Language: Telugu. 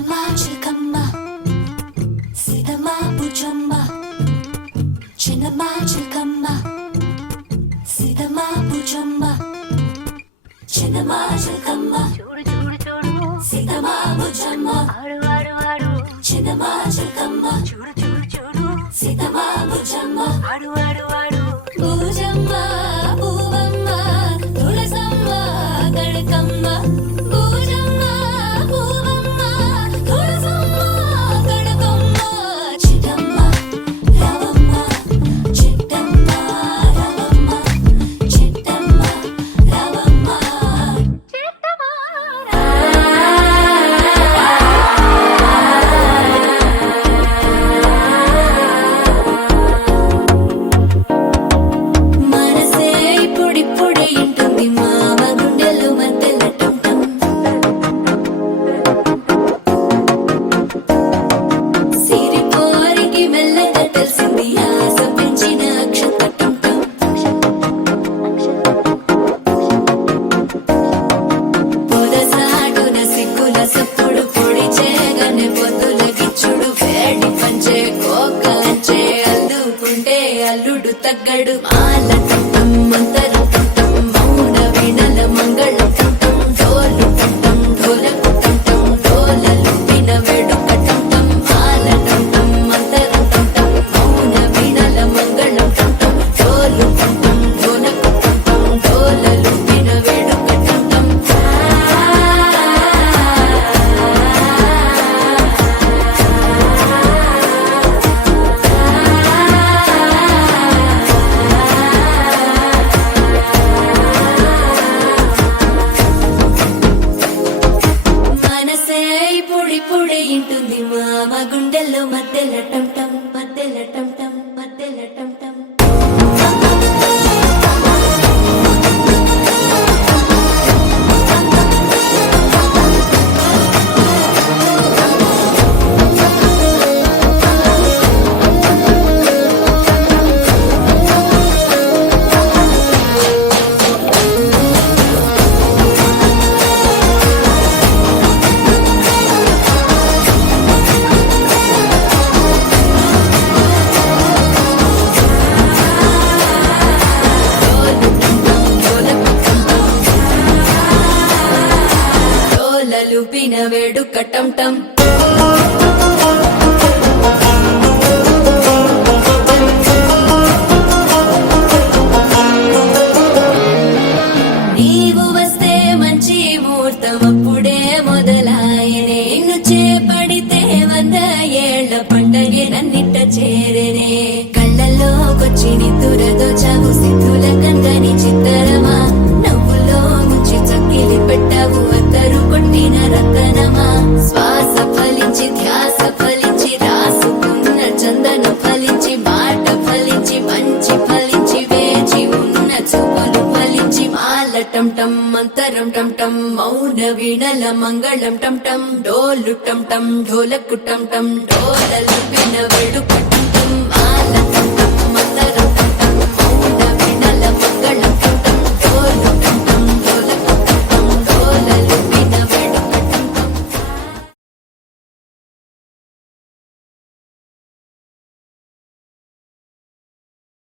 చిన్నమ్మ చిలకమ్మ సీతమ్మ బుజ్జమ్మ చిన్నమ్మ చిలకమ్మ సీతమ్మ బుజ్జమ్మ చిన్నమ్మ చిలకమ్మ సీతమ్మ బుజ్జమ్మ చిన్నమ్మ చిలకమ్మ సీతమ్మ బుజ్జమ్మ బుజ్జమ్మ పువ్వమ్మ తులసమ్మ గడకమ్మ బుజ్జమ్మ పువ్వమ్మ తులసమ్మ గడకమ్మ చిట్టమ్మ రవమ్మ చిట్టమ్మ రవమ్మ చిట్టమ్మ రవమ్మ మనసే ఇప్పుడిప్పుడే ఇంటుంది మామ గుండెలు మధ్యలో టంటం సిరిపోరికి మెల్లగా తెలిసింది ఆశ పెంచిన అక్షత టంటం పొదసాటున సిగ్గుల సప్పుడు పొడి చేయగానే పొద్దుల గిచ్చుడు వేడి పంచే కోకలంచే అల్లుకుంటే అల్లుడు తగ్గడు మాల టంటం మంతరం టంటం మౌన వీణల మంగళం టంటం డోలు టంటం ఢోలకు టంటం డోలలు విన వేడుక టంటం మాల టంటం మంతరం టంటం మౌన వీణల మంగళం టంటం డోలు టంటం ఢోలకు టంటం డోలలు విన వేడుక టంటం మనసే ఇప్పుడిప్పుడే ఇంటుంది మామ గుండెల్లో మధ్యలో టంటం మధ్యలో టంటం మధ్యలో టంటం డోలలు పిన వేడుక టంటం నీవు వస్తే మంచి ముహూర్తం అప్పుడే మొదలాయనే నిన్ను చేపడితే 100 ఏళ్ల పండగే నన్నిట్ట చేరేనే కళ్ళల్లోకొచ్చి నిద్దురదోచావు సిద్ధుల కందని చిత్తరమా నవ్వులో ముంచి చక్కిలి పెట్టావు అత్తరు కొట్టిన రతనమా శ్వాస ఫలించి ధ్యాస ఫలించి రాసుకున్న చందన ఫలించి మాట ఫలించి మంచి ఫలించి వేచి ఉన్న చూపులు ఫలించి మాల టంటం మంతరం టంటం మౌన వీణల మంగళం టంటం డోలు టంటం ఢోలకు టంటం డోలలు విన వేడుక టంటం మాల టంటం మంతరం